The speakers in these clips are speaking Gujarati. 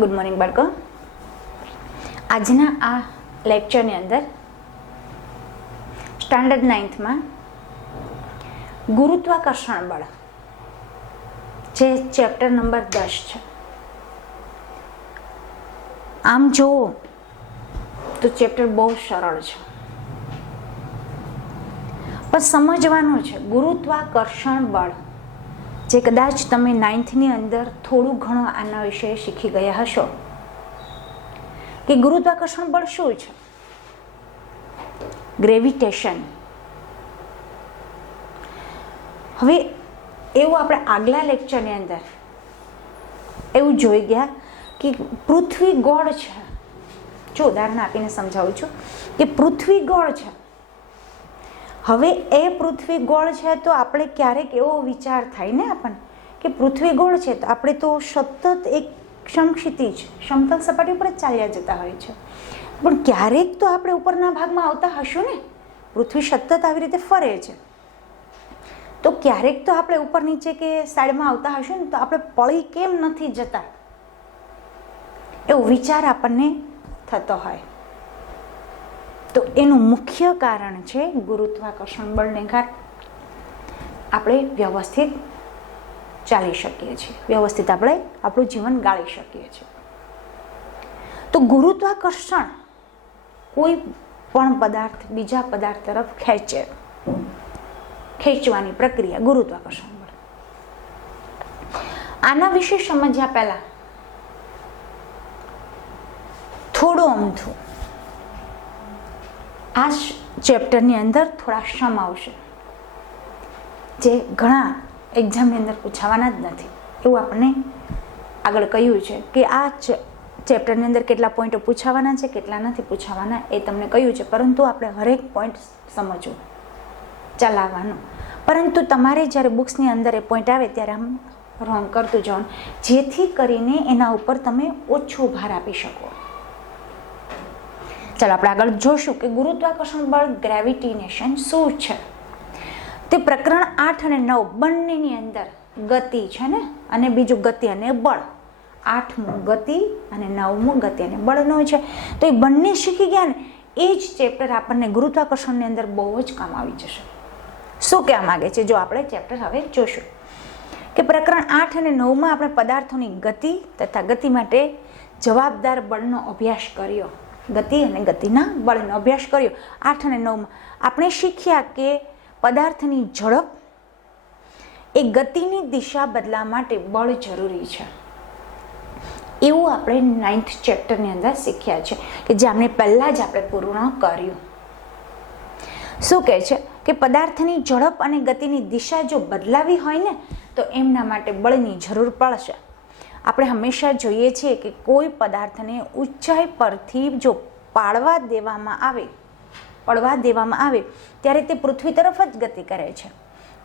ગુડ મોર્નિંગ બાળકો. આજના આ લેક્ચરની અંદર સ્ટાન્ડર્ડ 9થમાં ગુરુત્વાકર્ષણ બળ જે ચેપ્ટર નંબર 10 છે. આમ જુઓ તો ચેપ્ટર બહુ સરળ છે, પણ સમજવાનું છે ગુરુત્વાકર્ષણ બળ જે કદાચ તમે 9થની અંદર થોડું ઘણું આના વિશે શીખી ગયા હશો કે ગુરુત્વાકર્ષણ બળ શું છે. ગ્રેવિટેશન. હવે એવું આપણે આગલા લેક્ચરની અંદર એવું જોઈ ગયા કે પૃથ્વી ગોળ છે. જો ઉદાહરણ આપીને સમજાવું છું કે પૃથ્વી ગોળ છે. હવે એ પૃથ્વી ગોળ છે તો આપણે ક્યારેક એવો વિચાર થાય ને આપણને કે પૃથ્વી ગોળ છે તો આપણે તો સતત એક સમક્ષિતિજ સમતલ સપાટી ઉપર જ ચાલ્યા જતા હોય છે, પણ ક્યારેક તો આપણે ઉપરના ભાગમાં આવતા હશું ને. પૃથ્વી સતત આવી રીતે ફરે છે તો ક્યારેક તો આપણે ઉપર નીચે કે સાઈડમાં આવતા હશું ને, તો આપણે પળી કેમ નથી જતા એવો વિચાર આપણને થતો હોય. તો એનું મુખ્ય કારણ છે ગુરુત્વાકર્ષણ બળને કારણે આપણે વ્યવસ્થિત ચાલી શકીએ છીએ, વ્યવસ્થિત આપણે આપણું જીવન ગાળી શકીએ છીએ. તો ગુરુત્વાકર્ષણ કોઈ પણ પદાર્થ બીજા પદાર્થ તરફ ખેંચવાની પ્રક્રિયા ગુરુત્વાકર્ષણ બળ. આના વિશે સમજ્યા પહેલા થોડું અમથું આ ચેપ્ટરની અંદર થોડા સમ આવશે જે ઘણા એક્ઝામની અંદર પૂછાવાના જ નથી. એવું આપણને આગળ કહ્યું છે કે આ ચેપ્ટરની અંદર કેટલા પોઈન્ટો પૂછાવાના છે, કેટલા નથી પૂછાવાના એ તમને કહ્યું છે, પરંતુ આપણે હરેક પોઈન્ટ સમજવું, ચલાવવાનું. પરંતુ તમારે જ્યારે બુક્સની અંદર એ પોઈન્ટ આવે ત્યારે આમ રોંગ કરતું જવાનું, જેથી કરીને એના ઉપર તમે ઓછો ભાર આપી શકો. ચાલો આપણે આગળ જોશું કે ગુરુત્વાકર્ષણ બળ ગ્રેવિટેશન શું છે. તે પ્રકરણ 8 અને 9 બંનેની અંદર ગતિ છે ને, અને બીજું ગતિ અને બળ. 8મું ગતિ અને 9મું ગતિ અને બળનો છે. તો એ બંને શીખી ગયા ને એ જ ચેપ્ટર આપણને ગુરુત્વાકર્ષણની અંદર બહુ જ કામ આવી જશે. શું કહેવા માંગે છે જો આપણે ચેપ્ટર હવે જોશું કે પ્રકરણ 8 અને 9માં આપણે પદાર્થોની ગતિ તથા ગતિ માટે જવાબદાર બળનો અભ્યાસ કર્યો. ગતિ અને ગતિના બળનો અભ્યાસ કર્યો. 8 અને 9માં આપણે શીખ્યા કે પદાર્થની ઝડપ એ ગતિની દિશા બદલવા માટે બળ જરૂરી છે. એવું આપણે 9th ચેપ્ટરની અંદર શીખ્યા છે કે જે આપણે પહેલાં જ આપણે પૂર્ણ કર્યું. શું કહે છે કે પદાર્થની ઝડપ અને ગતિની દિશા જો બદલાવી હોય ને તો એમના માટે બળની જરૂર પડશે. આપણે હંમેશા જોઈએ છીએ કે કોઈ પદાર્થને ઊંચાઈ પરથી જો પડવા દેવામાં આવે ત્યારે તે પૃથ્વી તરફ જ ગતિ કરે છે.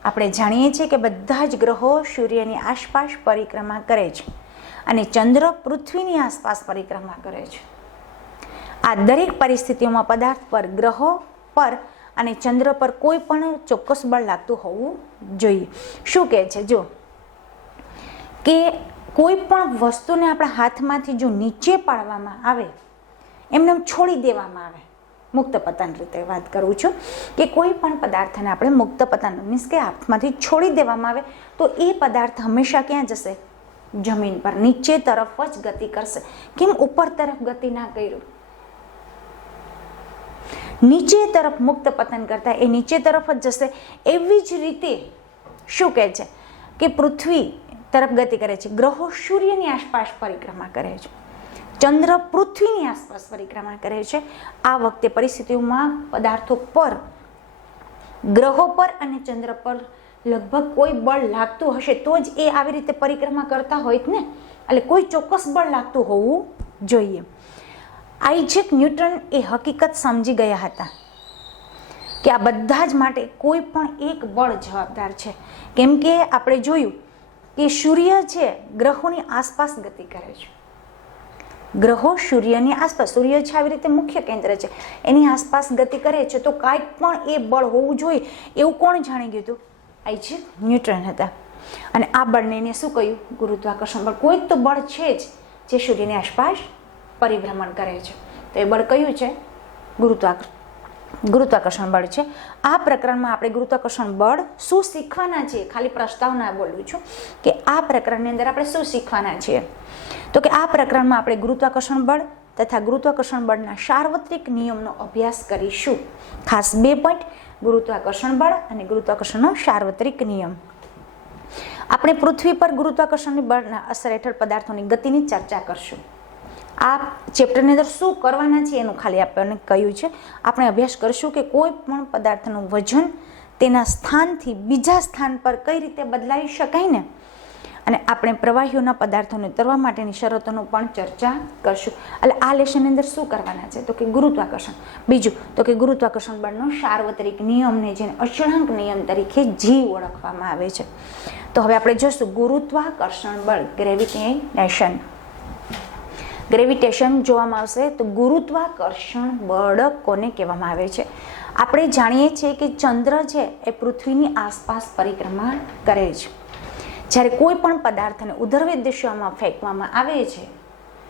આપણે જાણીએ છીએ કે બધા જ ગ્રહો સૂર્યની આસપાસ પરિક્રમા કરે છે અને ચંદ્ર પૃથ્વીની આસપાસ પરિક્રમા કરે છે. આ દરેક પરિસ્થિતિઓમાં પદાર્થ પર, ગ્રહો પર અને ચંદ્ર પર કોઈ પણ ચોક્કસ બળ લાગતું હોવું જોઈએ. શું કહે છે જો કે કોઈ પણ વસ્તુને આપણા હાથમાંથી જો નીચે પાડવામાં આવે, એમને છોડી દેવામાં આવે, મુક્ત પતન રીતે વાત કરું છું કે કોઈ પણ પદાર્થને આપણે મુક્ત પતન મીન્સ કે હાથમાંથી છોડી દેવામાં આવે તો એ પદાર્થ હંમેશા ક્યાં જશે? જમીન પર, નીચે તરફ જ ગતિ કરશે. કેમ ઉપર તરફ ગતિ ના કર્યું? નીચે તરફ મુક્ત પતન કરતા એ નીચે તરફ જ જશે. એવી જ રીતે શું કહે છે કે પૃથ્વી તરફ ગતિ કરે છે, ગ્રહો સૂર્યની આસપાસ પરિક્રમા કરે છે, ચંદ્ર પૃથ્વીની આસપાસ પરિક્રમા કરે છે. આ વખતે પરિસ્થિતિઓમાં પદાર્થો પર, ગ્રહો પર અને ચંદ્ર પર લગભગ કોઈ બળ લાગતું હશે તો જ એ આવી રીતે પરિક્રમા કરતા હોય ને, એટલે કોઈ ચોક્કસ બળ લાગતું હોવું જોઈએ. આઇઝેક ન્યૂટન એ હકીકત સમજી ગયા હતા કે આ બધા જ માટે કોઈ પણ એક બળ જવાબદાર છે. કેમ કે આપણે જોયું કે સૂર્ય છે ગ્રહોની આસપાસ ગતિ કરે છે. ગ્રહો સૂર્યની આસપાસ, સૂર્ય છે આવી રીતે મુખ્ય કેન્દ્ર છે, એની આસપાસ ગતિ કરે છે, તો કાંઈક પણ એ બળ હોવું જોઈએ એવું કોણ જાણી ગયું હતું? આઇઝેક ન્યૂટન હતા. અને આ બળને એને શું કહ્યું? ગુરુત્વાકર્ષણ બળ. કોઈક તો બળ છે જ જે સૂર્યની આસપાસ પરિભ્રમણ કરે છે. તો એ બળ કયું છે? ગુરુત્વાકર્ષણ બળ છે. આ પ્રકરણમાં આપણે ગુરુત્વાકર્ષણ બળ શું શીખવાના છીએ, ખાલી પ્રસ્તાવના બોલું છું કે આ પ્રકરણની અંદર આપણે શું શીખવાના છીએ. તો કે આ પ્રકરણમાં આપણે ગુરુત્વાકર્ષણ બળ તથા ગુરુત્વાકર્ષણ બળના સાર્વત્રિક નિયમનો અભ્યાસ કરીશું. ખાસ 2 પોઈન્ટ, ગુરુત્વાકર્ષણ બળ અને ગુરુત્વાકર્ષણનો સાર્વત્રિક નિયમ. આપણે પૃથ્વી પર ગુરુત્વાકર્ષણની બળના અસર હેઠળ પદાર્થોની ગતિની ચર્ચા કરશું. આ ચેપ્ટરની અંદર શું કરવાના છે એનું ખાલી આપણને કહ્યું છે. આપણે અભ્યાસ કરશું કે કોઈ પણ પદાર્થનું વજન તેના સ્થાનથી બીજા સ્થાન પર કઈ રીતે બદલાવી શકાય ને, અને આપણે પ્રવાહીઓના પદાર્થોને તરવા માટેની શરતોનો પણ ચર્ચા કરશું. એટલે આ લેશનની અંદર શું કરવાના છે? તો કે ગુરુત્વાકર્ષણ. બીજું તો કે ગુરુત્વાકર્ષણ બળનો સાર્વત્રિક નિયમને જેને અચળાંક નિયમ તરીકે G ઓળખવામાં આવે છે. તો હવે આપણે જોશું ગુરુત્વાકર્ષણ બળ, ગ્રેવિટેશન. ગ્રેવિટેશન જોવામાં આવશે તો ગુરુત્વાકર્ષણ બળ કોને કહેવામાં આવે છે? આપણે જાણીએ છીએ કે ચંદ્ર છે એ પૃથ્વીની આસપાસ પરિક્રમા કરે છે. જ્યારે કોઈ પણ પદાર્થને ઉધર્વી દિશામાં ફેંકવામાં આવે છે,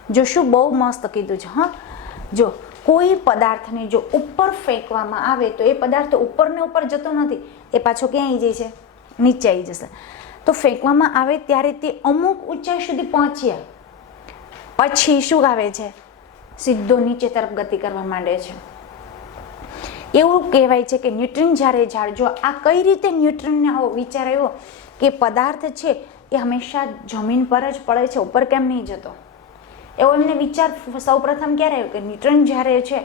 જો શું બહુ મસ્ત કીધું છે, હા, જો કોઈ પદાર્થને જો ઉપર ફેંકવામાં આવે તો એ પદાર્થ ઉપર ને ઉપર જતો નથી, એ પાછો ક્યાં આવી જાય છે? નીચે આવી જશે. તો ફેંકવામાં આવે ત્યારે તે અમુક ઊંચાઈ સુધી પહોંચ્યા પછી શું આવે છે? સીધો નીચે તરફ ગતિ કરવા માંડે છે. એવું કહેવાય છે કે ન્યૂટન જ્યારે જો આ કઈ રીતે ન્યૂટનને આવો વિચાર આવ્યો કે પદાર્થ છે એ હંમેશા જમીન પર જ પડે છે, ઉપર કેમ નહીં જતો? એવો એમને વિચાર સૌપ્રથમ ક્યારે આવ્યો? કે ન્યૂટન જ્યારે છે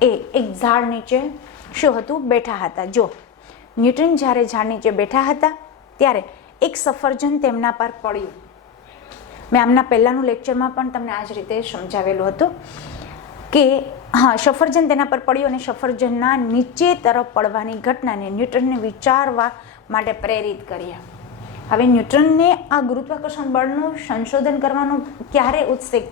એ એક ઝાડ નીચે શું હતું? બેઠા હતા. જો ન્યૂટન જ્યારે ઝાડ નીચે બેઠા હતા ત્યારે એક સફરજન તેમના પર પડ્યું. મેં આમના પહેલાંનું લેક્ચરમાં પણ તમને આ જ રીતે સમજાવેલું હતું કે હા, સફરજન તેના પર પડ્યું અને સફરજનના નીચે તરફ પડવાની ઘટનાને ન્યૂટનને વિચારવા માટે પ્રેરિત કર્યા. હવે ન્યૂટનને આ ગુરુત્વાકર્ષણ બળનું સંશોધન કરવાનું ક્યારે ઉત્સુક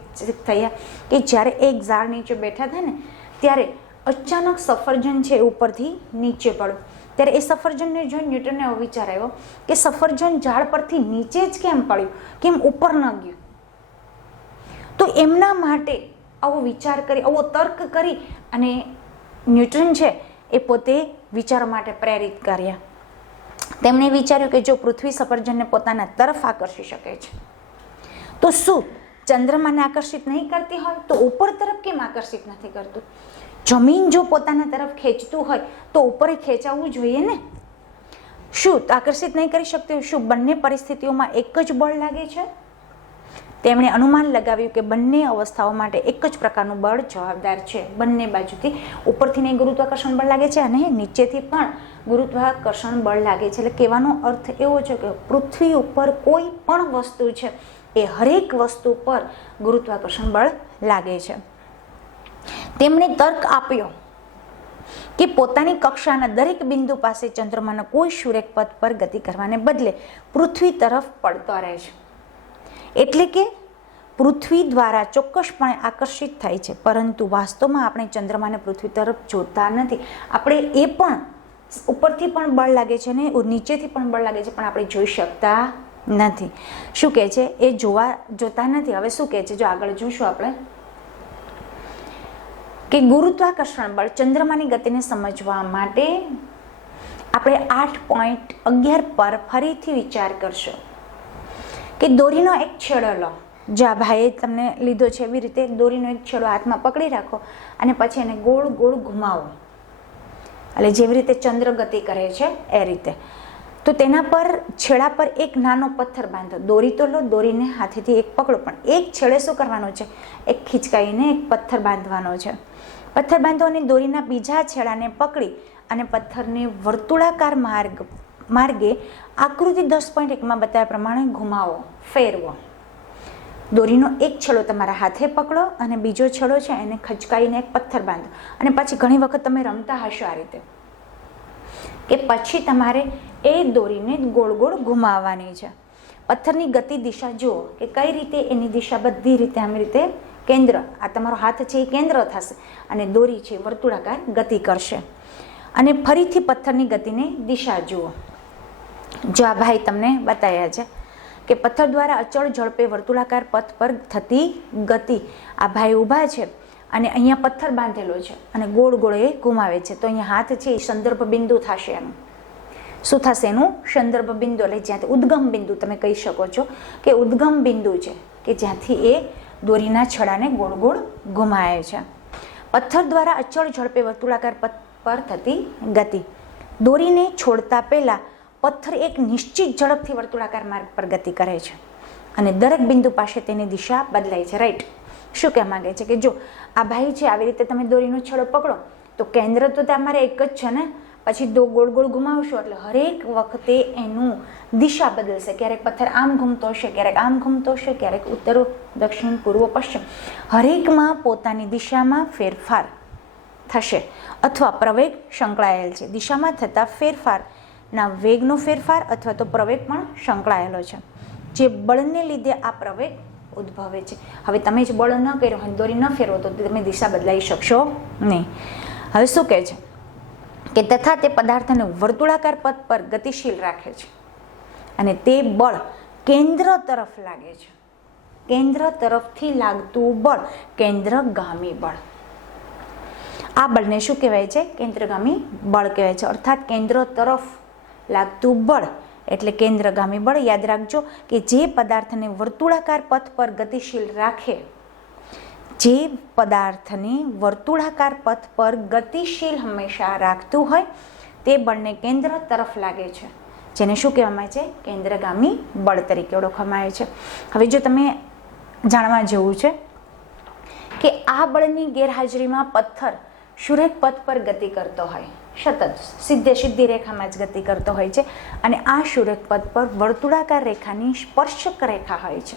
થયા કે જ્યારે એક ઝાડ નીચે બેઠા હતા ને ત્યારે અચાનક સફરજન છે ઉપરથી નીચે પડ્યું. ત્યારે એ સફરજનને જોઈ ન્યૂટનને એવો વિચાર આવ્યો કે સફરજન ઝાડ પરથી નીચે જ કેમ પડ્યું, કેમ ઉપર ન ગયું? તો એમના માટે આવો વિચાર કરી, આવો તર્ક કરી અને ન્યૂટન છે એ પોતે વિચાર માટે પ્રેરિત કર્યા. તેમણે વિચાર્યું કે જો પૃથ્વી સફરજનને પોતાના તરફ આકર્ષી શકે છે તો શું ચંદ્રમાને આકર્ષિત નહીં કરતી હોય તો ઉપર તરફ કેમ આકર્ષિત નથી કરતું? જમીન જો પોતાના તરફ ખેંચતું હોય તો ઉપર ખેંચાવવું જોઈએ ને. શું આકર્ષિત નહીં કરી શકતી હોય? શું બંને પરિસ્થિતિઓમાં એક જ બળ લાગે છે? તેમણે અનુમાન લગાવ્યું કે બંને અવસ્થાઓ માટે એક જ પ્રકારનું બળ જવાબદાર છે. બંને બાજુથી ઉપરથી નહીં ગુરુત્વાકર્ષણ બળ લાગે છે અને નીચેથી પણ ગુરુત્વાકર્ષણ બળ લાગે છે. એટલે કહેવાનો અર્થ એવો છે કે પૃથ્વી ઉપર કોઈ પણ વસ્તુ છે એ હરેક વસ્તુ પર ગુરુત્વાકર્ષણ બળ લાગે છે. તેમણે તર્ક આપ્યો કે પોતાની કક્ષાના દરેક બિંદુ પાસે ચંદ્રમાના કોઈ સૂર્યપથ પર ગતિ કરવાને બદલે પૃથ્વી તરફ પડતો રહે છે. એટલે કે પૃથ્વી દ્વારા ચોક્કસપણે આકર્ષિત થાય છે, પરંતુ વાસ્તવમાં આપણે ચંદ્રમાને પૃથ્વી તરફ જોતા નથી. આપણે એ પણ ઉપરથી પણ બળ લાગે છે ને નીચેથી પણ બળ લાગે છે, પણ આપણે જોઈ શકતા નથી. શું કહે છે? એ જોતા નથી. હવે શું કહે છે? જો આગળ જોશું આપણે કે ગુરુત્વાકર્ષણ બળ ચંદ્રમાની ગતિને સમજવા માટે આપણે 8.11 પર ફરીથી વિચાર કરશો કે દોરીનો એક છેડો લો. જે આ ભાઈએ તમને લીધો છે એવી રીતે દોરીનો એક છેડો હાથમાં પકડી રાખો અને પછી એને ગોળ ગોળ ઘુમાવો. એટલે જેવી રીતે ચંદ્ર ગતિ કરે છે એ રીતે. તો તેના પર છેડા પર એક નાનો પથ્થર બાંધો. દોરી તો લો, દોરીને હાથેથી એક પકડો, પણ એક છેડે શું કરવાનું છે? એક ખીચકાઈને એક પથ્થર બાંધવાનો છે. પથ્થર બાંધો અને દોરીના બીજા છેડાને પકડી અને પથ્થરને વર્તુળાકાર માર્ગે આકૃતિ 10.1માં બતાવ્યા પ્રમાણે ઘુમાવો, ફેરવો. દોરીનો એક છેડો તમારા હાથે પકડો અને બીજો છેડો છે એને ખચકાઈને એક પથ્થર બાંધો. અને પછી ઘણી વખત તમે રમતા હશો આ રીતે કે પછી તમારે એ દોરીને ગોળ ગોળ ઘુમાવવાની છે. પથ્થરની ગતિ દિશા જુઓ કે કઈ રીતે એની દિશા બધી રીતે આમ રીતે કેન્દ્ર, આ તમારો હાથ છે એ કેન્દ્ર થશે અને દોરી છે વર્તુળાકાર ગતિ કરશે. અને ફરીથી પથ્થરની ગતિને દિશા જુઓ. જો આ ભાઈ તમને બતાવ્યા છે કે પથ્થર દ્વારા અચળ ઝડપે વર્તુળાકાર પથ પર થતી ગતિ. આ ભાઈ ઊભા છે અને અહીંયા પથ્થર બાંધેલો છે અને ગોળ ગોળ એ ઘુમાવે છે, તો અહીંયા હાથ છે એ સંદર્ભ બિંદુ થશે. એનું શું થશે? એનું સંદર્ભ બિંદુ, એટલે જ્યાંથી ઉદ્ગમ બિંદુ તમે કહી શકો છો કે ઉદ્ગમ બિંદુ છે કે જ્યાંથી એ દોરીના છડાને ગોળ ગોળ ઘુમાવે છે. પથ્થર દ્વારા અચળ ઝડપે વર્તુળાકાર પથ પર થતી ગતિ. દોરીને છોડતા પહેલા પથ્થર એક નિશ્ચિત ઝડપથી વર્તુળાકાર માર્ગ પર ગતિ કરે છે અને દરેક બિંદુ પાસે તેની દિશા બદલાય છે. રાઈટ. શું કહેવા માંગે છે કે જો આ ભાઈ છે, આવી રીતે તમે દોરીનો છડો પકડો તો કેન્દ્ર તો તમારે એક જ છે ને, પછી ગોળ ગોળ ઘુમાવશો એટલે હરેક વખતે એનું દિશા બદલશે. ક્યારેક પથ્થર આમ ઘૂમતો હશે, ક્યારેક આમ ઘૂમતો હશે, ક્યારેક ઉત્તર દક્ષિણ પૂર્વ પશ્ચિમ, હરેકમાં પોતાની દિશામાં ફેરફાર થશે અથવા પ્રવેગ સંકળાયેલ છે. દિશામાં થતા ફેરફારના વેગનો ફેરફાર અથવા તો પ્રવેગ પણ સંકળાયેલો છે, જે બળને લીધે આ પ્રવેગ ઉદ્ભવે છે. હવે તમે જ બળ ન કર્યો હોય, દોરી ન ફેરવો તો તમે દિશા બદલાઈ શકશો નહીં. હવે શું કહે છે કે તથા તે પદાર્થને વર્તુળાકાર પથ પર ગતિશીલ રાખે છે અને તે બળ કેન્દ્ર તરફ લાગે છે. કેન્દ્ર તરફથી લાગતું બળ કેન્દ્રગામી બળ. આ બળને શું કહેવાય છે? કેન્દ્રગામી બળ કહેવાય છે. અર્થાત કેન્દ્ર તરફ લાગતું બળ એટલે કેન્દ્રગામી બળ. યાદ રાખજો કે જે પદાર્થને વર્તુળાકાર પથ પર ગતિશીલ રાખે, જે પદાર્થને વર્તુળાકાર પથ પર ગતિશીલ હંમેશા રાખતું હોય તે બળને કેન્દ્ર તરફ લાગે છે, જેને શું કહેવામાં આવે છે? કેન્દ્રગામી બળ તરીકે ઓળખવામાં આવે છે. હવે જો તમે જાણવા જેવું છે કે આ બળની ગેરહાજરીમાં પથ્થર સુરેખ પથ પર ગતિ કરતો હોય, સતત સીધી રેખામાં જ ગતિ કરતો હોય છે અને આ સુરેખ પથ પર વર્તુળાકાર રેખાની સ્પર્શક રેખા હોય છે.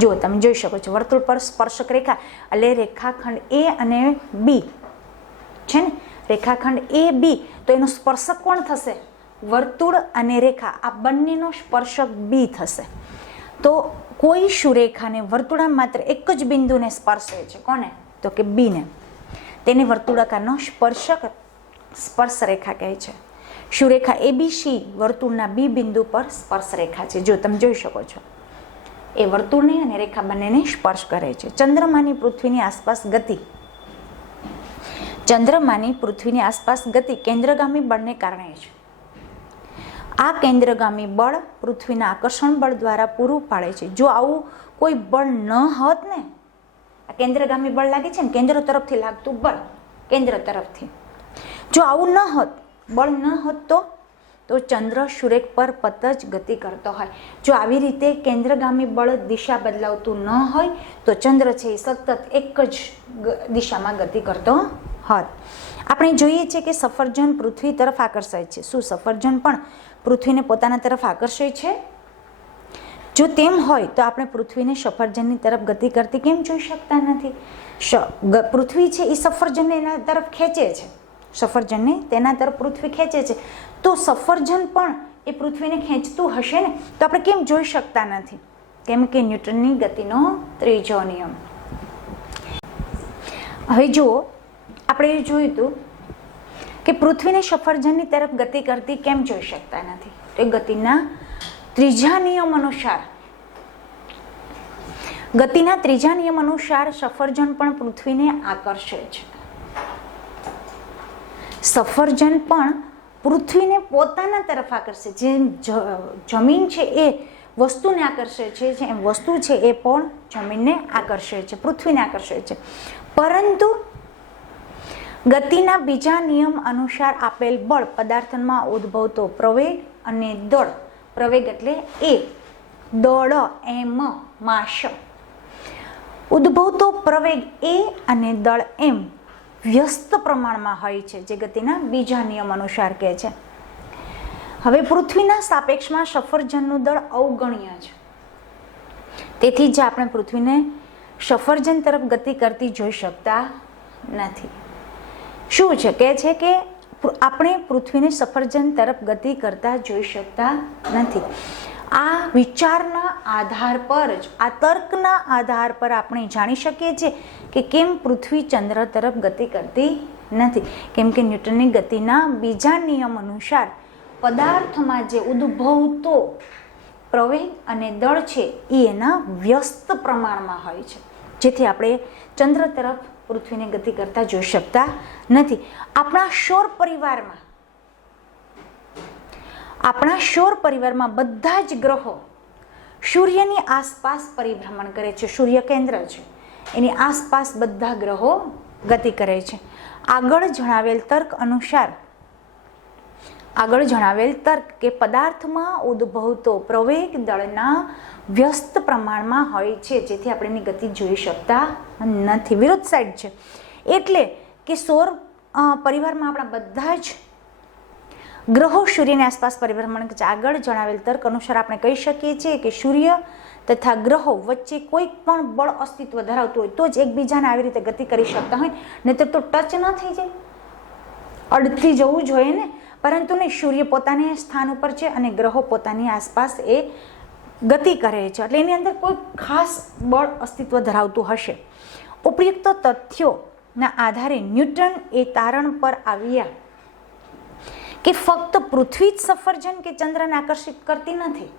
જો તમે જોઈ શકો છો વર્તુળ પર સ્પર્શક રેખા એટલે રેખાખંડ એ અને બી છે ને, રેખાખંડ એ બી, તો એનો સ્પર્શક કોણ થશે? વર્તુળ અને રેખા, આ બંનેનો સ્પર્શક બી થશે. તો કોઈ સુરેખાને વર્તુળમાં માત્ર એક જ બિંદુને સ્પર્શે છે. કોને? તો કે બીને. તેને વર્તુળાકારનો સ્પર્શ રેખા કહે છે. સુરેખા એબીસી વર્તુળના બી બિંદુ પર સ્પર્શ રેખા છે. જો તમે જોઈ શકો છો એ વર્તુળને અને રેખા બંનેને સ્પર્શ કરે છે. ચંદ્રમાની પૃથ્વીની આસપાસ ગતિ. ચંદ્રમાની પૃથ્વીની આસપાસ ગતિ કેન્દ્રગામી બળને કારણે છે. આ કેન્દ્રગામી બળ પૃથ્વીના આકર્ષણ બળ દ્વારા પૂરું પાડે છે. જો આવું કોઈ બળ ન હોત ને, આ કેન્દ્રગામી બળ લાગે છે ને, કેન્દ્ર તરફથી લાગતું બળ, કેન્દ્ર તરફથી, જો આવું ન હોત, બળ ન હોત તો ચંદ્ર સુરેખ પર પત જ ગતિ કરતો હોય. જો આવી રીતે કેન્દ્રગામી બળ દિશા બદલાવતું ન હોય તો ચંદ્ર છે એ સતત એક જ દિશામાં ગતિ કરતો હોત. આપણે જોઈએ છીએ કે સફરજન પૃથ્વી તરફ આકર્ષાય છે. શું સફરજન પણ પૃથ્વીને પોતાના તરફ આકર્ષે છે? જો તેમ હોય તો આપણે પૃથ્વીને સફરજનની તરફ ગતિ કરતી કેમ જોઈ શકતા નથી? પૃથ્વી છે એ સફરજનને એના તરફ ખેંચે છે, સફરજનને તેના તરફ પૃથ્વી ખેંચે છે, તો સફરજન પણ એ પૃથ્વીને ખેંચતું હશે ને, તો આપણે કેમ જોઈ શકતા નથી? કેમ કે ન્યૂટનની ગતિનો ત્રીજો નિયમ. હવે જુઓ, આપણે જોયું હતું કે પૃથ્વીને સફરજનની તરફ ગતિ કરતી કેમ જોઈ શકતા નથી? તો એ ગતિના ત્રીજા નિયમ અનુસાર, ગતિના ત્રીજા નિયમ અનુસાર સફરજન પણ પૃથ્વીને આકર્ષે છે. સફરજન પણ પૃથ્વીને પોતાના તરફ આકર્ષે છે. જે જમીન છે એ વસ્તુને આકર્ષે છે, જે વસ્તુ છે એ પણ જમીનને આકર્ષે છે, પૃથ્વીને આકર્ષે છે. પરંતુ ગતિના બીજા નિયમ અનુસાર આપેલ બળ પદાર્થમાં ઉદ્ભવતો પ્રવેગ અને દળ, પ્રવેગ એટલે એ, દળ એમ માસ, ઉદ્ભવતો પ્રવેગ એ અને દળ એમ વ્યસ્ત પ્રમાણમાં હોય છે, જે ગતિના બીજા નિયમ અનુસાર કહે છે. હવે પૃથ્વીના સાપેક્ષમાં સફરજનનું દળ અવગણ્ય છે. તેથી જ આપણે પૃથ્વીને સફરજન તરફ ગતિ કરતી જોઈ શકતા નથી. શું છે? કહે છે કે આપણે પૃથ્વીને સફરજન તરફ ગતિ કરતા જોઈ શકતા નથી. આ વિચારના આધાર પર જ, આ તર્કના આધાર પર આપણે જાણી શકીએ છીએ કે કેમ પૃથ્વી ચંદ્ર તરફ ગતિ કરતી નથી. કેમ કે ન્યૂટનની ગતિના બીજા નિયમ અનુસાર પદાર્થમાં જે ઉદ્ભવતો પ્રવેગ અને દળ છે એ એના વ્યસ્ત પ્રમાણમાં હોય છે, જેથી આપણે ચંદ્ર તરફ પૃથ્વીને ગતિ કરતા જોઈ શકતા નથી. આપણા સૌર પરિવારમાં બધા જ ગ્રહો સૂર્યની આસપાસ પરિભ્રમણ કરે છે. સૂર્ય કેન્દ્ર છે, એની આસપાસ બધા ગ્રહો ગતિ કરે છે. આગળ જણાવેલ તર્ક કે પદાર્થમાં ઉદ્ભવતો પ્રવેગ દળના વ્યસ્ત પ્રમાણમાં હોય છે, જેથી આપણે એની ગતિ જોઈ શકતા નથી. વિરુદ્ધ સાઈડ છે. એટલે કે સૌર પરિવારમાં આપણા બધા જ ગ્રહો સૂર્યની આસપાસ પરિભ્રમણ કરે છે. આગળ જણાવેલ તર્ક અનુસાર આપણે કહી શકીએ છીએ કે સૂર્ય તથા ગ્રહો વચ્ચે કોઈ પણ બળ અસ્તિત્વ ધરાવતું હોય તો જ એકબીજાને આવી રીતે ગતિ કરી શકતા હોય, નહીંતર તો ટચ ન થઈ જાય, અડથી જવું જોઈએ ને. પરંતુ નહીં, સૂર્ય પોતાના સ્થાન ઉપર છે અને ગ્રહો પોતાની આસપાસ એ ગતિ કરે છે, એટલે એની અંદર કોઈ ખાસ બળ અસ્તિત્વ ધરાવતું હશે. ઉપયુક્ત તથ્યોના આધારે ન્યૂટન એ તારણ પર આવ્યા કે ફક્ત પૃથ્વી જ સફરજન કે ચંદ્રને આકર્ષિત કરતી નથી.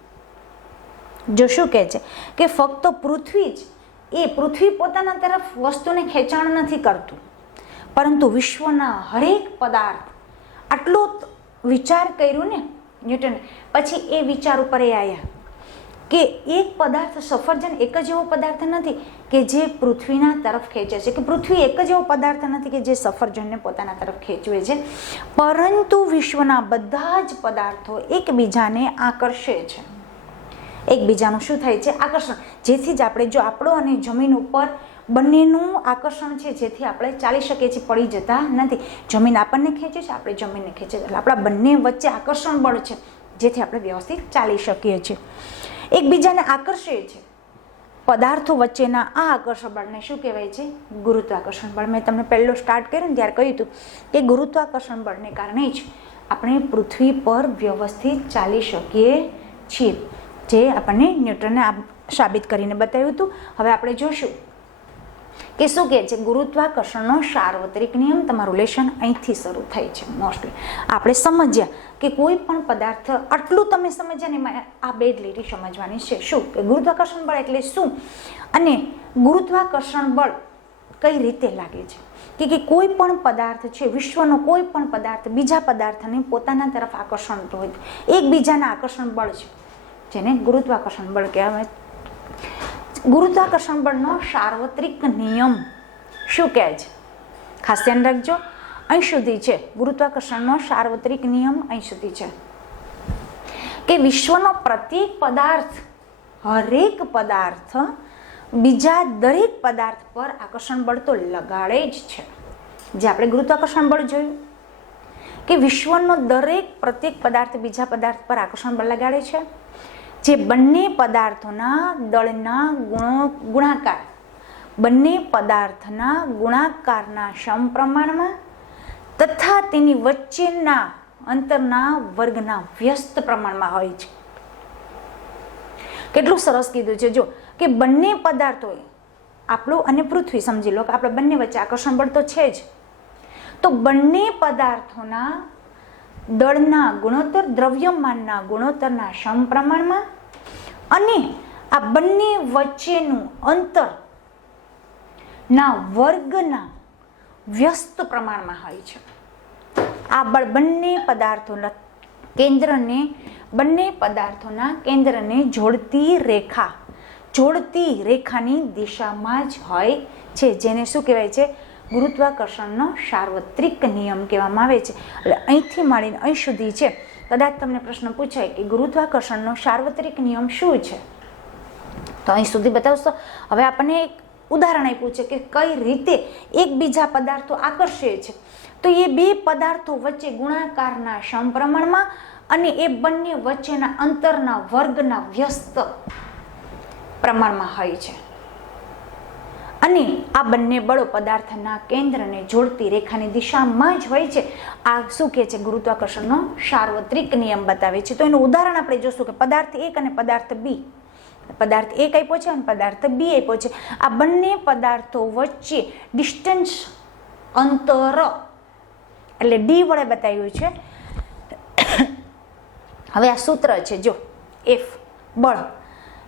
જો શું કહે છે કે ફક્ત પૃથ્વી પોતાના તરફ વસ્તુને ખેંચાણ નથી કરતું, પરંતુ વિશ્વના હરેક પદાર્થ. આટલો વિચાર કર્યું ને ન્યૂટને, પછી એ વિચાર ઉપર એ આવ્યા કે એક પદાર્થ સફરજન એક જ એવો પદાર્થ નથી કે જે પૃથ્વીના તરફ ખેંચે છે, કે પૃથ્વી એક જ એવો પદાર્થ નથી કે જે સફરજનને પોતાના તરફ ખેંચવે છે, પરંતુ વિશ્વના બધા જ પદાર્થો એકબીજાને આકર્ષે છે. એકબીજાનું શું થાય છે? આકર્ષણ. જેથી જ આપણે, જો આપણો અને જમીન ઉપર બંનેનું આકર્ષણ છે, જેથી આપણે ચાલી શકીએ છીએ, પડી જતા નથી. જમીન આપણને ખેંચે છે, આપણે જમીનને ખેંચે છે, એટલે આપણા બંને વચ્ચે આકર્ષણ બળ છે, જેથી આપણે વ્યવસ્થિત ચાલી શકીએ છીએ. એકબીજાને આકર્ષે છે પદાર્થો વચ્ચેના આ આકર્ષણ બળને શું કહેવાય છે? ગુરુત્વાકર્ષણ બળ. મેં તમને પહેલો સ્ટાર્ટ કર્યું ને ત્યારે કહ્યું હતું કે ગુરુત્વાકર્ષણ બળને કારણે જ આપણે પૃથ્વી પર વ્યવસ્થિત ચાલી શકીએ છીએ, જે આપણને ન્યૂટને સાબિત કરીને બતાવ્યું હતું. હવે આપણે જોશું કે શું કહે છે ગુરુત્વાકર્ષણનો સાર્વત્રિક નિયમ. તમારું લેશન અહીંથી શરૂ થાય છે. મોસ્ટલી આપણે સમજ્યા કે કોઈ પણ પદાર્થ, આટલું તમે સમજ્યા ને, આ બે જ લીટી સમજવાની છે. શું કે ગુરુત્વાકર્ષણ બળ એટલે શું, અને ગુરુત્વાકર્ષણ બળ કઈ રીતે લાગે છે, કે કોઈ પણ પદાર્થ છે, વિશ્વનો કોઈ પણ પદાર્થ બીજા પદાર્થને પોતાના તરફ આકર્ષણતો હોય, એકબીજાના આકર્ષણ બળ છે, જેને ગુરુત્વાકર્ષણ બળ કહેવાય. ગુરુત્વાકર્ષણ બળનો સાર્વત્રિક નિયમ શું કહે છે? ખાસ ધ્યાન રાખજો. અહીં સુધી છે ગુરુત્વાકર્ષણનો સાર્વત્રિક નિયમ. અહીં સુધી છે કે વિશ્વનો પ્રત્યેક પદાર્થ, હરેક પદાર્થ બીજા દરેક પદાર્થ પર આકર્ષણ બળ તો લગાડે જ છે. જે આપણે ગુરુત્વાકર્ષણ બળ જોયું કે વિશ્વનો પ્રત્યેક પદાર્થ બીજા પદાર્થ પર આકર્ષણ બળ લગાડે છે, જે બંને પદાર્થોના દળના ગુણાકાર, બંને પદાર્થના ગુણાકારના સમપ્રમાણમાં તથા તેની વચ્ચેના અંતરના વર્ગના વ્યસ્ત પ્રમાણમાં હોય છે. કેટલું સરસ કીધું છે. જો કે બંને પદાર્થો, આપણું અને પૃથ્વી, સમજી લો કે આપણે બંને વચ્ચે આકર્ષણ બળ તો છે જ, તો બંને પદાર્થોના દળના ગુણોત્તર, દ્રવ્યમાનના ગુણોત્તરના સમપ્રમાણમાં, અને આ બંને વચ્ચેનું અંતરના વર્ગના વ્યસ્ત પ્રમાણમાં હોય છે. આ બળ બંને પદાર્થોના કેન્દ્રને જોડતી રેખાની દિશામાં જ હોય છે, જેને શું કહેવાય છે? ગુરુત્વાકર્ષણનો સાર્વત્રિક નિયમ કહેવામાં આવે છે. એટલે અહીંથી માંડીને અહીં સુધી છે. કદાચ તમને પ્રશ્ન પૂછાય કે ગુરુત્વાકર્ષણનો સાર્વત્રિક નિયમ શું છે, તો અહીં સુધી બતાવશો. હવે આપણને એક ઉદાહરણ આપ્યું છે કે કઈ રીતે એકબીજા પદાર્થો આકર્ષે છે. તો એ બે પદાર્થો વચ્ચે ગુણાકારના સમપ્રમાણમાં અને એ બંને વચ્ચેના અંતરના વર્ગના વ્યસ્ત પ્રમાણમાં હોય છે. અને આ બંને બળો પદાર્થના કેન્દ્રને જોડતી રેખાની દિશામાં જ હોય છે. આ શું કહે છે? ગુરુત્વાકર્ષણનો સાર્વત્રિક નિયમ બતાવે છે. તો એનું ઉદાહરણ આપણે જોશું કે પદાર્થ એક અને પદાર્થ બી, પદાર્થ એક આપ્યો છે અને પદાર્થ બી આપ્યો છે. આ બંને પદાર્થો વચ્ચે ડિસ્ટન્સ, અંતર, એટલે ડી વડે બતાવ્યું છે. હવે આ સૂત્ર છે, જો એફ બળ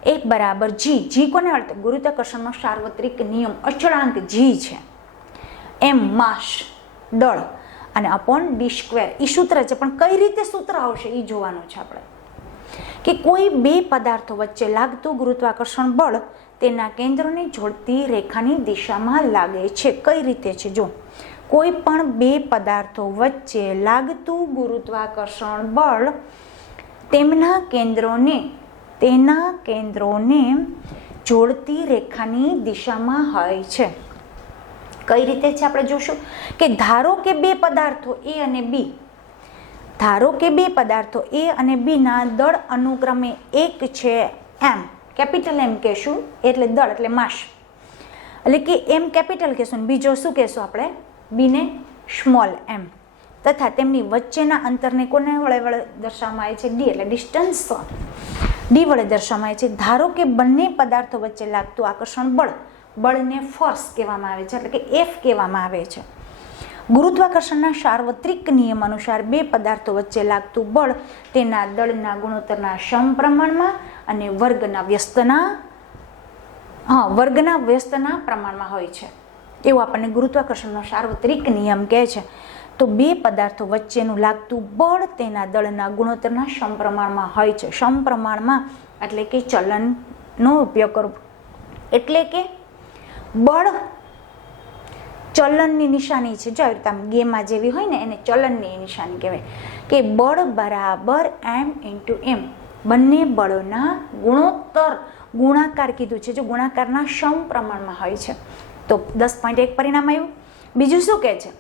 F બરાબર જી. જી કોને મળે? ગુરુત્વાકર્ષણનો સાર્વત્રિક નિયમ અચળાંક જી છે. એમ માસ દળ અને અપોન ડી સ્ક્વેર એ સૂત્ર છે, પણ કઈ રીતે સૂત્ર આવશે એ જોવાનું છે આપણે. કે કોઈ બે પદાર્થો વચ્ચે લાગતું ગુરુત્વાકર્ષણ બળ તેના કેન્દ્રને જોડતી રેખાની દિશામાં લાગે છે. કઈ રીતે છે જો, કોઈ પણ બે પદાર્થો વચ્ચે લાગતું ગુરુત્વાકર્ષણ બળ તેના કેન્દ્રોને જોડતી રેખાની દિશામાં હોય છે. કઈ રીતે છે આપણે જોશું. કે ધારો કે બે પદાર્થો A અને B, ધારો કે બે પદાર્થો A અને B ના દળ અનુક્રમે એક છે M, કેપિટલ M કહેશું, એટલે દળ એટલે માસ, એટલે કે M કેપિટલ કહેશું, બીજો શું કહેશું આપણે? B ને સ્મોલ m, તથા તેમની વચ્ચેના અંતરને કોને વડે દર્શાવવામાં આવે છે? D એટલે ડિસ્ટન્સ D વડે દર્શાવવામાં આવે છે. ધારો કે બંને પદાર્થો વચ્ચે લાગતું આકર્ષણ બળને ફોર્સ કહેવામાં આવે છે, એટલે કે F કહેવામાં આવે છે. ગુરુત્વાકર્ષણના સાર્વત્રિક નિયમ અનુસાર બે પદાર્થો વચ્ચે લાગતું બળ તેના દળના ગુણોત્તરના સમપ્રમાણમાં અને વર્ગના વ્યસ્તના પ્રમાણમાં હોય છે. એવું આપણને ગુરુત્વાકર્ષણનો સાર્વત્રિક નિયમ કહે છે. તો બે પદાર્થો વચ્ચેનું લાગતું બળ તેના દળના ગુણોત્તરના સમપ્રમાણમાં હોય છે. સમપ્રમાણમાં એટલે કે ચલનનો ઉપયોગ કરવો, એટલે કે બળ ચલનની નિશાની છે. જો આવી રીતે આમ ગેમમાં જેવી હોય ને એને ચલનની નિશાની કહેવાય. કે બળ બરાબર m × m, બંને બળોના ગુણાકાર કીધું છે, જો ગુણાકારના સમપ્રમાણમાં હોય છે. તો 10.1 પરિણામ આવ્યું. બીજું શું કહે છે?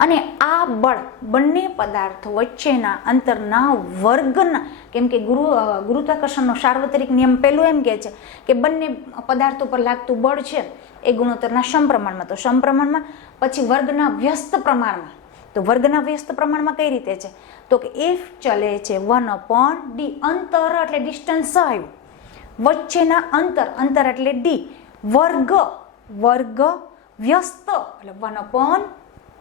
અને આ બળ બંને પદાર્થો વચ્ચેના અંતરના વર્ગના, કેમ કે ગુરુત્વાકર્ષણનો સાર્વત્રિક નિયમ પહેલું એમ કહે છે કે બંને પદાર્થો પર લાગતું બળ છે એ ગુણોત્તરના સમપ્રમાણમાં, તો સમપ્રમાણમાં, પછી વર્ગના વ્યસ્ત પ્રમાણમાં. તો વર્ગના વ્યસ્ત પ્રમાણમાં કઈ રીતે છે? તો કે F ચલે છે 1/d, અંતર એટલે ડિસ્ટન્સ આવ્યું, વચ્ચેના અંતર એટલે D, વર્ગ વ્યસ્ત એટલે 1/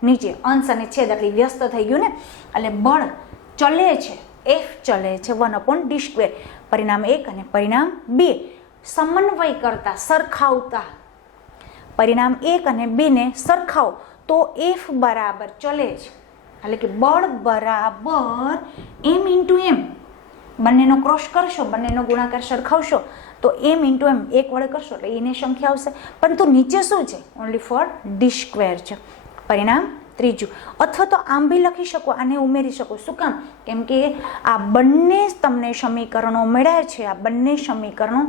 નીચે અંશ અને છેદ એટલે વ્યસ્ત થઈ ગયું ને, એટલે બળ ચલે છે, F ચલે છે 1/d². પરિણામ 1 અને પરિણામ 2 સમન્વય કરતા સરખાવતા, પરિણામ 1 અને 2 ને સરખાવો તો F બરાબર ચલે છે, એટલે કે બળ બરાબર m × m. બંનેનો ક્રોસ કરશો, બંનેનો ગુણાકાર સરખાવશો તો m × m, એક વડે કરશો એટલે એની સંખ્યા આવશે, પરંતુ નીચે શું છે? ઓનલી ફોર d² છે. પરિણામ ત્રીજું. અથવા તો આમ બી લખી શકો, આને ઉમેરી શકો. શું કામ? કેમ કે આ બંને તમને સમીકરણો મળ્યા છે, આ બંને સમીકરણો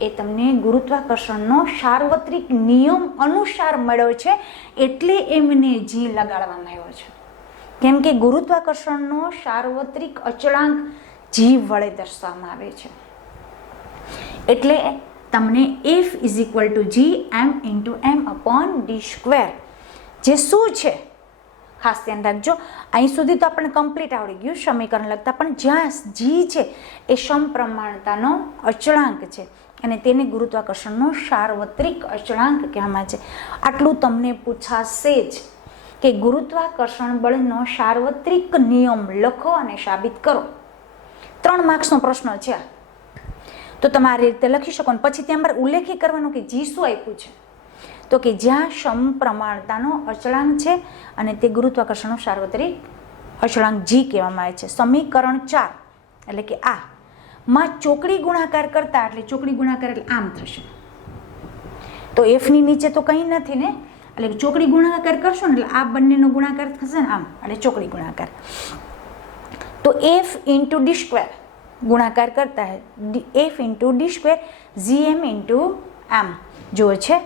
એ તમને ગુરુત્વાકર્ષણનો સાર્વત્રિક નિયમ અનુસાર મળ્યો છે, એટલે એમને જી લગાડવામાં આવ્યો છે. કેમ કે ગુરુત્વાકર્ષણનો સાર્વત્રિક અચળાંક જી વડે દર્શાવવામાં આવે છે, એટલે તમને F = gm × m/d². જે શું છે ખાસ ધ્યાન રાખજો. અહીં સુધી તો આપણને કમ્પ્લીટ આવડી ગયું સમીકરણ લખતા, પણ જ્યાં જી છે એ સમપ્રમાણતાનો અચળાંક છે અને તેને ગુરુત્વાકર્ષણનો સાર્વત્રિક અચળાંક કહેવામાં છે. આટલું તમને પૂછાશે જ કે ગુરુત્વાકર્ષણ બળનો સાર્વત્રિક નિયમ લખો અને સાબિત કરો. 3 માર્ક્સનો પ્રશ્ન છે, તો તમે આ રીતે લખી શકો. પછી ત્યાં મારે ઉલ્લેખ કરવાનો કે જી શું આપ્યું છે, તો કે જ્યાં સમપ્રમાણતાનો અચળાંક છે અને તે ગુરુત્વાકર્ષણનો સાર્વત્રિક અચળાંક જી કહેવામાં આવે છે. સમીકરણ 4 એટલે કે આ માં ચોકડી ગુણાકાર કરતા, એટલે ચોકડી ગુણાકાર એટલે આમ થશે, તો F ની નીચે તો કંઈ નથી ને, એટલે ચોકડી ગુણાકાર કરશો ને એટલે આ બંનેનો ગુણાકાર થશે ને આમ, એટલે ચોકડી ગુણાકાર. તો F × d² ગુણાકાર કરતા હે F × d² gm × m જો છે,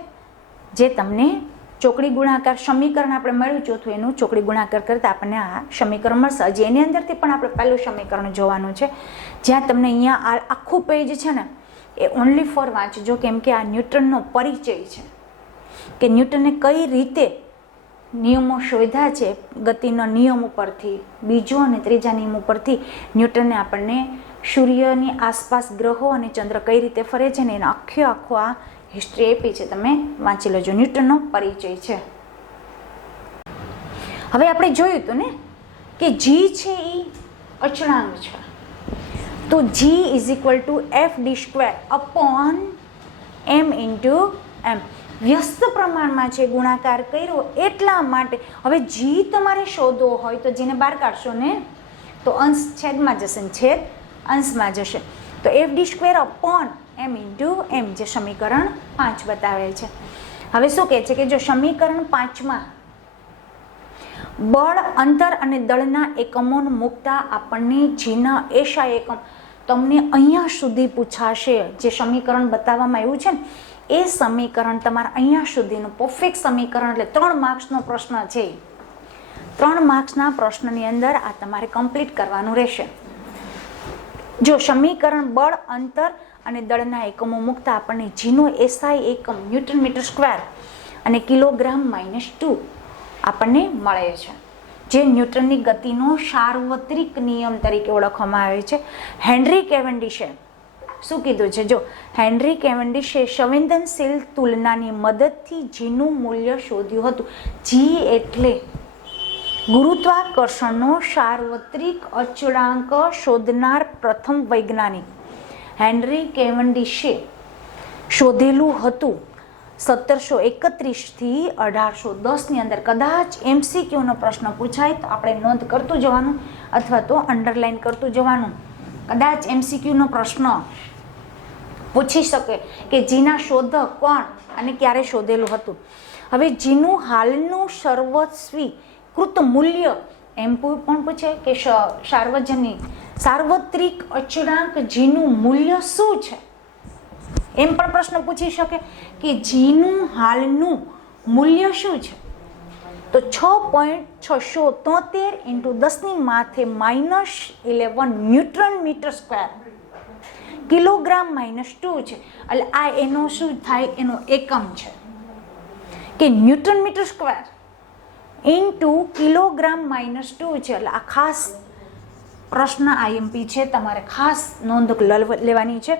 જે તમને ચોકડી ગુણાકાર સમીકરણ આપણે મળ્યું ચોથું, એનું ચોકડી ગુણાકાર કરતા આપણને આ સમીકરણ મળશે. હજી એની અંદરથી પણ આપણે પહેલું સમીકરણ જોવાનું છે, જ્યાં તમને અહીંયા આખું પેજ છે ને એ ઓનલી ફોર વાંચજો, કેમ કે આ ન્યૂટનનો પરિચય છે કે ન્યૂટને કઈ રીતે નિયમો શોધ્યા છે. ગતિના નિયમ ઉપરથી, બીજો અને ત્રીજા નિયમ ઉપરથી ન્યૂટને આપણને સૂર્યની આસપાસ ગ્રહો અને ચંદ્ર કઈ રીતે ફરે છે ને એનો આખો આ હિસ્ટ્રી આપી છે, તમે વાંચી લેજો. ન્યૂટનનો પરિચય છે. હવે આપણે જોયું હતું ને કે જી છે એ અચળાંક છે, તો G is equal to F D square upon M into M. વ્યસ્ત પ્રમાણમાં છે ગુણાકાર કર્યો એટલા માટે. હવે જી તમારે શોધવો હોય તો જીને બહાર કાઢશો ને તો અંશ છેદમાં જશે ને છેદ અંશમાં જશે. તો F D square upon M into એમ, જે સમીકરણ 5 બતાવે છે. હવે શું કહે છે કે જો સમીકરણ 5માં બળ, અંતર અને દળના એકમોને મૂકતા આપણને જીના એશા એકમ તમને અહીંયા સુધી પૂછાશે. જે સમીકરણ બતાવવામાં આવ્યું છે ને એ સમીકરણ તમારે અહીંયા સુધીનું પરફેક્ટ સમીકરણ, એટલે 3 માર્ક્સનો પ્રશ્ન છે. 3 માર્ક્સના પ્રશ્નની અંદર આ તમારે કમ્પ્લીટ કરવાનું રહેશે. જો સમીકરણ બળ, અંતર અને દળના એકમો મૂકતા આપણને જીનો એસઆઈ એકમ ન્યૂટન મીટર સ્ક્વેર અને કિલોગ્રામ -2 આપણને મળે છે, જે ન્યૂટનની ગતિનો સાર્વત્રિક નિયમ તરીકે ઓળખવામાં આવે છે. હેનરી કેવેન્ડિશે શું કીધું છે? જો હેનરી કેવેન્ડિશે સંવેદનશીલ તુલનાની મદદથી જીનું મૂલ્ય શોધ્યું હતું. જી એટલે ગુરુત્વાકર્ષણનો સાર્વત્રિક અચળાંક શોધનાર પ્રથમ વૈજ્ઞાનિક હેનરી કેવેન્ડિશે શોધેલું હતું 1731 થી 1810 ની અંદર. કદાચ MCQ નો પ્રશ્ન પૂછાય તો આપણે નોંધ કરતું જવાનું અથવા તો અંડરલાઈન કરતું જવાનું. કદાચ MCQ નો પ્રશ્ન પૂછી શકે કે જીના શોધક કોણ અને ક્યારે શોધેલું હતું. હવે જીનું હાલનું સર્વસ્વીકૃત મૂલ્ય એમ પણ પૂછે કે સાર્વત્રિક અચળાંક જીનું મૂલ્ય શું છે, એમ પણ પ્રશ્ન પૂછી શકે કે જીનું હાલનું મૂલ્ય શું છે. તો 6.673 × 10⁻⁻11 ન્યૂટન મીટર સ્ક્વેર કિલોગ્રામ -2 છે. એટલે આ એનો શું થાય, એનો એકમ છે કે newton metre square into kilogram -2 છે. એટલે આ ખાસ પ્રશ્ન IMP છે, તમારે ખાસ નોંધ લેવાની છે.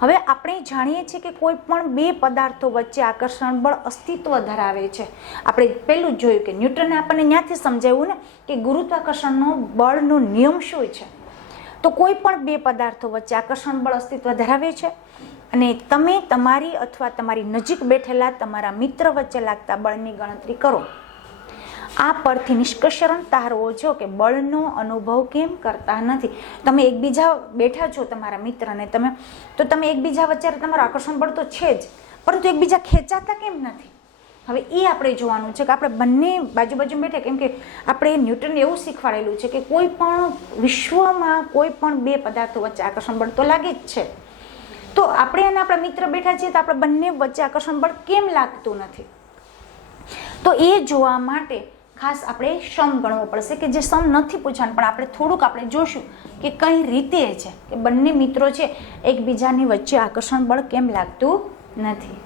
હવે આપણે જાણીએ છીએ કે કોઈ પણ બે પદાર્થો વચ્ચે આકર્ષણ બળ અસ્તિત્વ ધરાવે છે. આપણે પહેલું જ જોયું કે ન્યૂટને આપણને ત્યાંથી સમજાવ્યું ને કે ગુરુત્વાકર્ષણનો બળનો નિયમ શું છે. તો કોઈ પણ બે પદાર્થો વચ્ચે આકર્ષણ બળ અસ્તિત્વ ધરાવે છે અને તમે તમારી અથવા તમારી નજીક બેઠેલા તમારા મિત્ર વચ્ચે લાગતા બળની ગણતરી કરો. આ પરથી નિષ્કર્ષણ તારવો છો કે બળનો અનુભવ કેમ કરતા નથી. તમે એકબીજા બેઠા છો તમારા મિત્રને તમે એકબીજા વચ્ચે તમારું આકર્ષણ બળ તો છે જ, પરંતુ એકબીજા ખેંચાતા કેમ નથી. હવે એ આપણે જોવાનું છે કે આપણે બંને બાજુ બેઠા, કેમ કે આપણે ન્યૂટને એવું શીખવાડેલું છે કે કોઈ પણ વિશ્વમાં કોઈ પણ બે પદાર્થો વચ્ચે આકર્ષણ બળ તો લાગે જ છે. તો આપણે અને આપણા મિત્ર બેઠા છીએ તો આપણે બંને વચ્ચે આકર્ષણ બળ કેમ લાગતું નથી, તો એ જોવા માટે ખાસ આપણે સમ ગણવો પડશે કે જે સમ નથી પૂછવાનું, પણ આપણે થોડુંક આપણે જોશું કે કઈ રીતે છે કે બંને મિત્રો છે એકબીજાની વચ્ચે આકર્ષણ બળ કેમ લાગતું નથી.